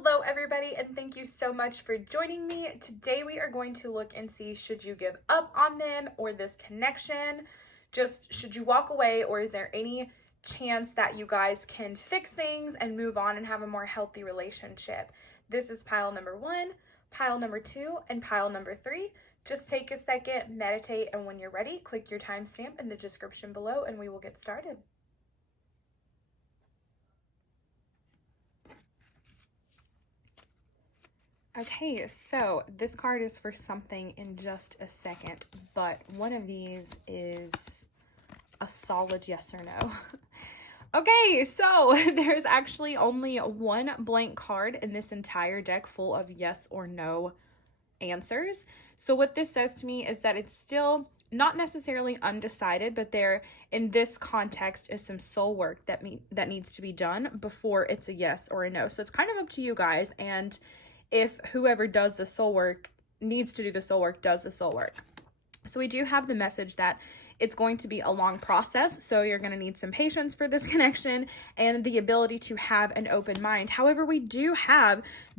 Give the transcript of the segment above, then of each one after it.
Hello everybody, and thank you so much for joining me. Today we are going to look and see, should you give up on them or this connection? Just should you walk away, or is there any chance that you guys can fix things and move on and have a more healthy relationship? This is pile number 1, pile number 2, and pile number 3. Just take a second, meditate, and when you're ready, click your timestamp in the description below and we will get started. Okay, so this card is for something in just a second, but one of these is a solid yes or no. Okay, so there's actually only one blank card in this entire deck full of yes or no answers. So what this says to me is that it's still not necessarily undecided, but there in this context is some soul work that needs to be done before it's a yes or a no. So it's kind of up to you guys, and if whoever does the soul work needs to do the soul work, does the soul work. So we do have the message that it's going to be a long process, so you're going to need some patience for this connection and the ability to have an open mind. However, we do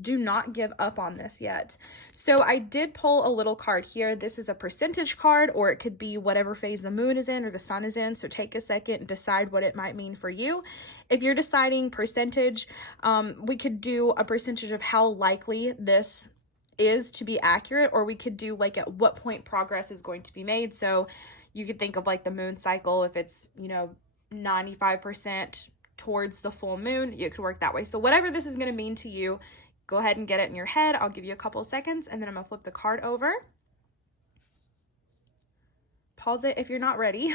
not give up on this yet. So I did pull a little card here. This is a percentage card, or it could be whatever phase the moon is in or the sun is in. So take a second and decide what it might mean for you. If you're deciding percentage, we could do a percentage of how likely this is to be accurate, or we could do like at what point progress is going to be made. So you could think of like the moon cycle. If it's, 95% towards the full moon, you could work that way. So whatever this is going to mean to you, go ahead and get it in your head. I'll give you a couple of seconds and then I'm going to flip the card over. Pause it if you're not ready.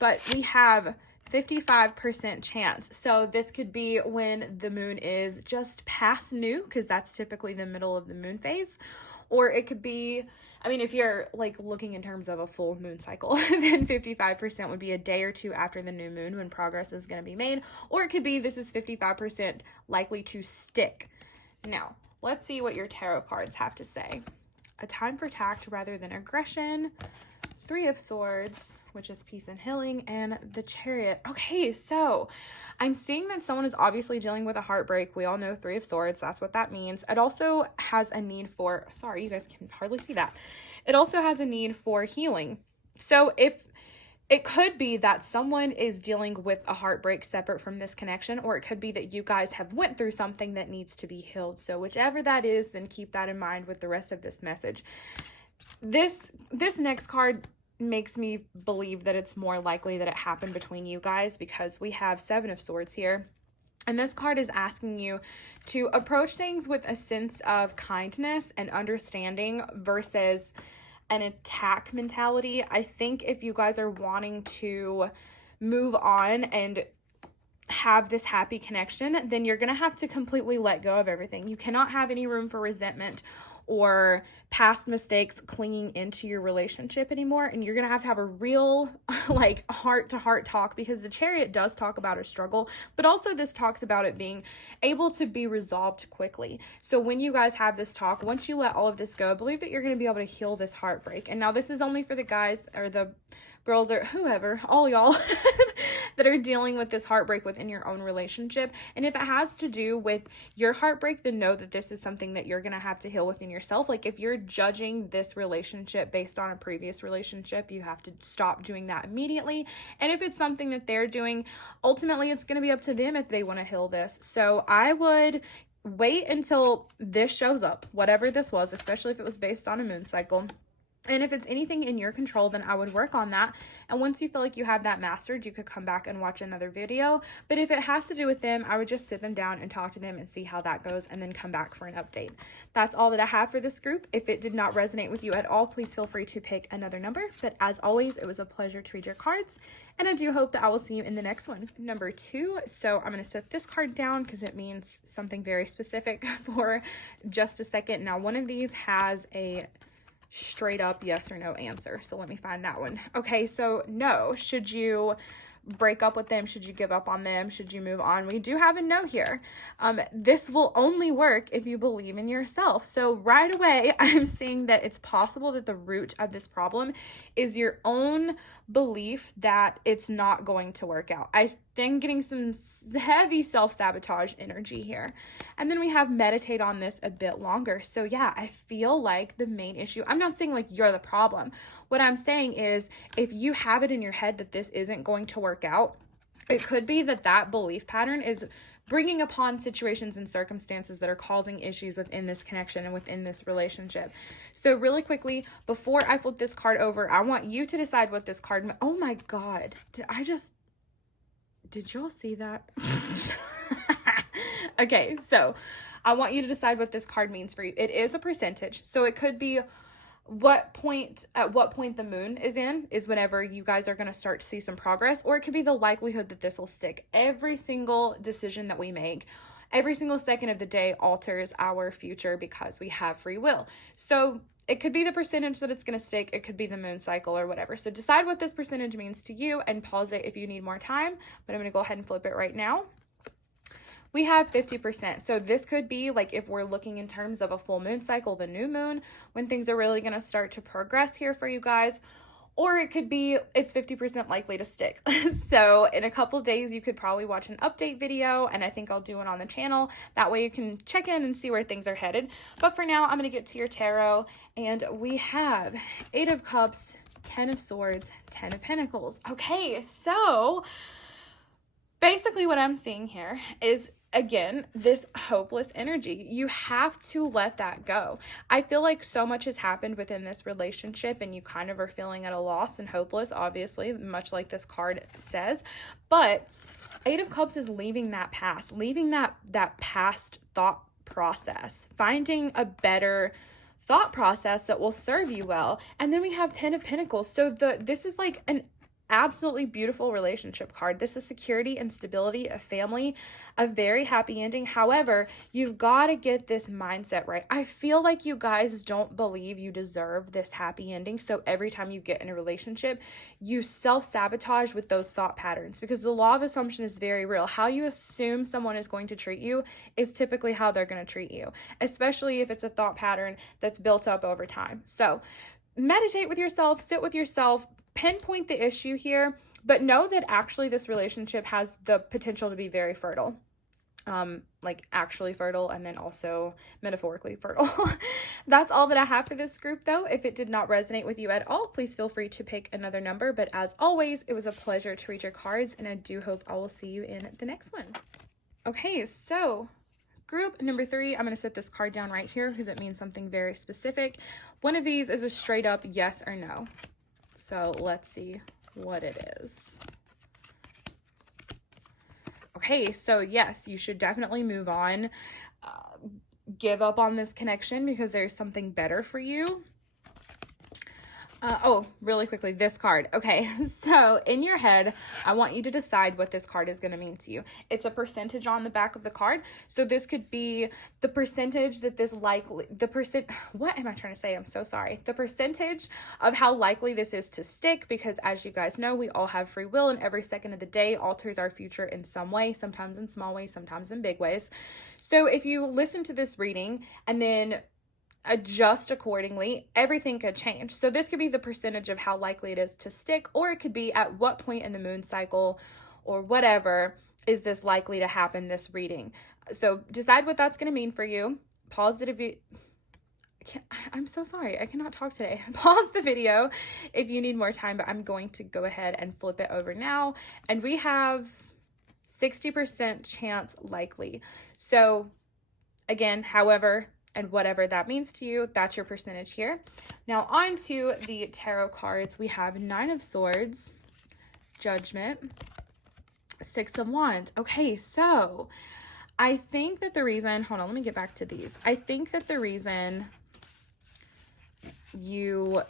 But we have 55% chance. So this could be when the moon is just past new, because that's typically the middle of the moon phase. Or it could be, if you're like looking in terms of a full moon cycle, then 55% would be a day or two after the new moon when progress is going to be made. Or it could be this is 55% likely to stick. Now, let's see what your tarot cards have to say. A time for tact rather than aggression. 3 of Swords, which is peace and healing, and the Chariot. Okay, so I'm seeing that someone is obviously dealing with a heartbreak. We all know 3 of Swords. That's what that means. It also has a need for, sorry, you guys can hardly see that. It also has a need for healing. So if it could be that someone is dealing with a heartbreak separate from this connection, or it could be that you guys have went through something that needs to be healed. So whichever that is, then keep that in mind with the rest of this message. This next card makes me believe that it's more likely that it happened between you guys, because we have 7 of Swords here. And this card is asking you to approach things with a sense of kindness and understanding versus an attack mentality. I think if you guys are wanting to move on and have this happy connection, then you're going to have to completely let go of everything. You cannot have any room for resentment or past mistakes clinging into your relationship anymore. And you're going to have a real like heart-to-heart talk, because the Chariot does talk about a struggle, but also this talks about it being able to be resolved quickly. So when you guys have this talk, once you let all of this go, I believe that you're going to be able to heal this heartbreak. And now this is only for the guys or the girls or whoever, all y'all that are dealing with this heartbreak within your own relationship. And if it has to do with your heartbreak, then know that this is something that you're going to have to heal within yourself. Like if you're judging this relationship based on a previous relationship, you have to stop doing that immediately. And if it's something that they're doing, ultimately it's going to be up to them if they want to heal this. So I would wait until this shows up, whatever this was, especially if it was based on a moon cycle. And if it's anything in your control, then I would work on that. And once you feel like you have that mastered, you could come back and watch another video. But if it has to do with them, I would just sit them down and talk to them and see how that goes, and then come back for an update. That's all that I have for this group. If it did not resonate with you at all, please feel free to pick another number. But as always, it was a pleasure to read your cards, and I do hope that I will see you in the next one. Number 2. So I'm going to set this card down because it means something very specific for just a second. Now, one of these has a straight up yes or no answer. So let me find that one. Okay, so no. Should you break up with them? Should you give up on them? Should you move on? We do have a no here. This will only work if you believe in yourself. So right away, I'm seeing that it's possible that the root of this problem is your own belief that it's not going to work out. I've been getting some heavy self-sabotage energy here. And then we have meditate on this a bit longer. So yeah, I feel like the main issue, I'm not saying like you're the problem. What I'm saying is if you have it in your head that this isn't going to work out, it could be that that belief pattern is bringing upon situations and circumstances that are causing issues within this connection and within this relationship. So really quickly, before I flip this card over, I want you to decide what this card, oh my God, did y'all see that? Okay, so I want you to decide what this card means for you. It is a percentage, so it could be at what point the moon is in is whenever you guys are going to start to see some progress, or it could be the likelihood that this will stick. Every single decision that we make, every single second of the day alters our future because we have free will. So it could be the percentage that it's going to stick. It could be the moon cycle or whatever. So decide what this percentage means to you and pause it if you need more time, but I'm going to go ahead and flip it right now. We have 50%. So this could be like if we're looking in terms of a full moon cycle, the new moon, when things are really going to start to progress here for you guys. Or it could be it's 50% likely to stick. So in a couple of days, you could probably watch an update video, and I think I'll do it on the channel. That way you can check in and see where things are headed. But for now, I'm going to get to your tarot, and we have 8 of Cups, 10 of Swords, 10 of Pentacles. Okay, so basically what I'm seeing here is, again, this hopeless energy. You have to let that go. I feel like so much has happened within this relationship and you kind of are feeling at a loss and hopeless, obviously, much like this card says. But 8 of Cups is leaving that past, leaving that past thought process, finding a better thought process that will serve you well. And then we have 10 of Pentacles. So this is like an absolutely beautiful relationship card. This is security and stability, a family, a very happy ending. However, you've got to get this mindset right. I feel like you guys don't believe you deserve this happy ending. So every time you get in a relationship, you self-sabotage with those thought patterns because the law of assumption is very real. How you assume someone is going to treat you is typically how they're going to treat you, especially if it's a thought pattern that's built up over time. So meditate with yourself, sit with yourself, pinpoint the issue here, but know that actually this relationship has the potential to be very fertile. Like actually fertile and then also metaphorically fertile. That's all that I have for this group though. If it did not resonate with you at all, please feel free to pick another number. But as always, it was a pleasure to read your cards, and I do hope I will see you in the next one. Okay, so group number 3, I'm going to set this card down right here because it means something very specific. One of these is a straight up yes or no. So let's see what it is. Okay, so yes, you should definitely move on. Give up on this connection because there's something better for you. Oh, really quickly, this card. Okay, so in your head, I want you to decide what this card is going to mean to you. It's a percentage on the back of the card. So this could be the percentage that what am I trying to say? I'm so sorry. The percentage of how likely this is to stick, because as you guys know, we all have free will and every second of the day alters our future in some way, sometimes in small ways, sometimes in big ways. So if you listen to this reading and then adjust accordingly, everything could change. So this could be the percentage of how likely it is to stick, or it could be at what point in the moon cycle or whatever is this likely to happen, this reading. So decide what that's going to mean for you. Pause the video. I'm so sorry. I cannot talk today. Pause the video if you need more time, but I'm going to go ahead and flip it over now. And we have 60% chance likely. So again, however, and whatever that means to you, that's your percentage here. Now on to the tarot cards. We have 9 of Swords, Judgment, 6 of Wands. Okay, so I think that the reason, hold on, let me get back to these. I think that the reason you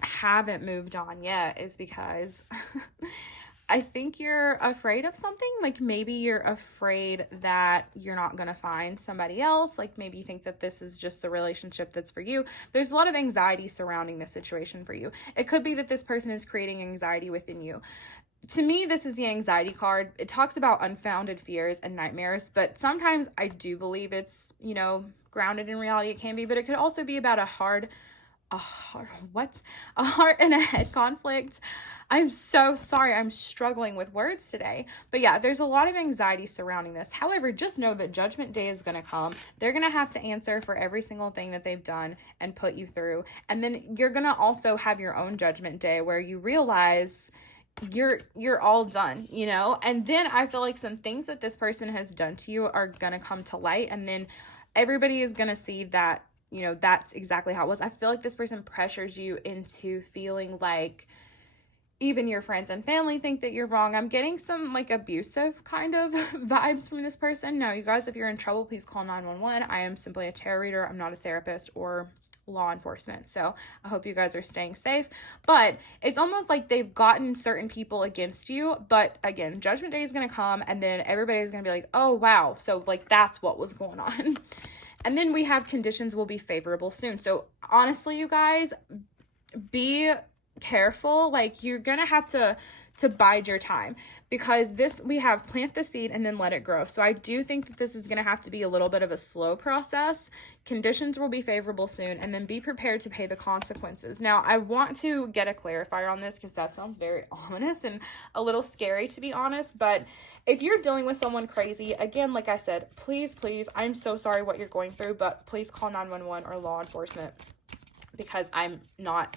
haven't moved on yet is because I think you're afraid of something. Like maybe you're afraid that you're not going to find somebody else. Like maybe you think that this is just the relationship that's for you. There's a lot of anxiety surrounding this situation for you. It could be that this person is creating anxiety within you. To me, this is the anxiety card. It talks about unfounded fears and nightmares, but sometimes I do believe it's, grounded in reality. It can be, but it could also be about a hard a heart and a head conflict. I'm so sorry. I'm struggling with words today. But yeah, there's a lot of anxiety surrounding this. However, just know that Judgment Day is going to come. They're going to have to answer for every single thing that they've done and put you through. And then you're going to also have your own Judgment Day where you realize you're all done, you know? And then I feel like some things that this person has done to you are going to come to light, and then everybody is going to see that, you know, that's exactly how it was. I feel like this person pressures you into feeling like even your friends and family think that you're wrong. I'm getting some like abusive kind of vibes from this person. Now, you guys, if you're in trouble, please call 911. I am simply a tarot reader. I'm not a therapist or law enforcement. So I hope you guys are staying safe. But it's almost like they've gotten certain people against you. But again, Judgment Day is going to come, and then everybody's going to be like, oh, wow. So like that's what was going on. And then we have conditions will be favorable soon. So honestly, you guys, be careful. Like, you're gonna have to bide your time, because we have plant the seed and then let it grow. So I do think that this is gonna have to be a little bit of a slow process. Conditions will be favorable soon, and then be prepared to pay the consequences. Now, I want to get a clarifier on this because that sounds very ominous and a little scary, to be honest. But if you're dealing with someone crazy, again, like I said, please, I'm so sorry what you're going through, but please call 911 or law enforcement, because I'm not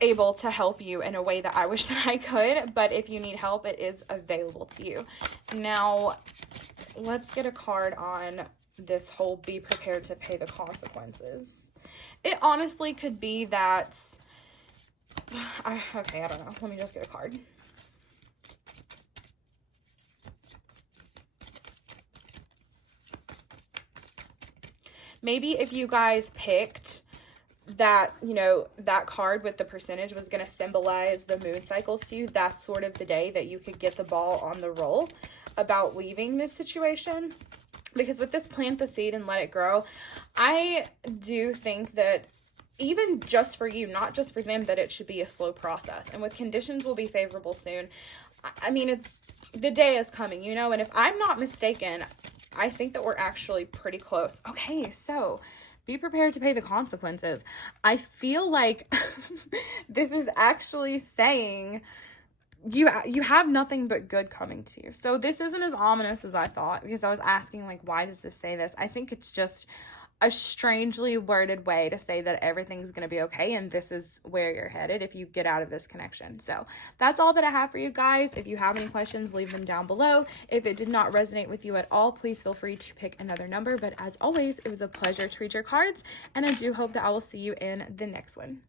able to help you in a way that I wish that I could. But if you need help, it is available to you. Now, let's get a card on this whole be prepared to pay the consequences. It honestly could be that, okay, I don't know. Let me just get a card. Maybe if you guys picked that, you know, that card with the percentage was going to symbolize the moon cycles to you, that's sort of the day that you could get the ball on the roll about leaving this situation. Because with this plant the seed and let it grow, I do think that even just for you, not just for them, that it should be a slow process. And with conditions will be favorable soon, I mean, the day is coming, you know. And if I'm not mistaken, I think that we're actually pretty close. Okay, so be prepared to pay the consequences. I feel like this is actually saying you have nothing but good coming to you. So this isn't as ominous as I thought, because I was asking, like, why does this say this? I think it's just a strangely worded way to say that everything's going to be okay, and this is where you're headed if you get out of this connection. So that's all that I have for you guys. If you have any questions, leave them down below. If it did not resonate with you at all, please feel free to pick another number. But as always, it was a pleasure to read your cards, and I do hope that I will see you in the next one.